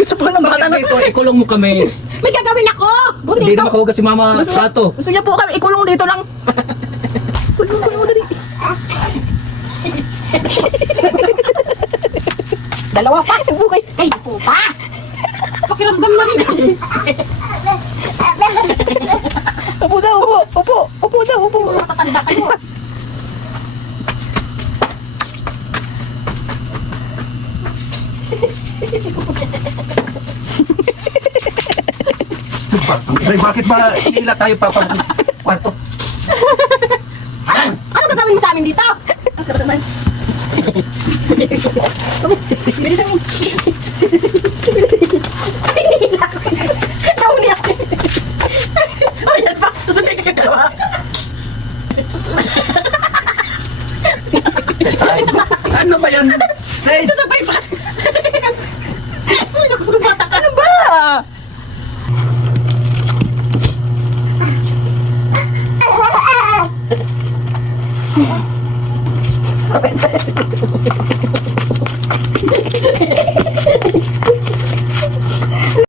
Gusto ko lang bata na. Ito, ikulong mo kami. May gagawin ako! Hindi na makahugas si Mama sa ato. Gusto niya po kami ikulong dito lang. Kulong mo dali. Dalawa pa! Kayo po pa! Pakiramdam na rin. Upo daw, upo. Upo. Upo daw, upo. Matatanda kayo. Bakit ba nila tayo kwarto? Ano gagawin mo sa amin dito? Bilisan mo. Nauli ako. Ayan pa. Susunod ka dalawa. Ano ba yan? Say, Sasabay pa. Ano ba?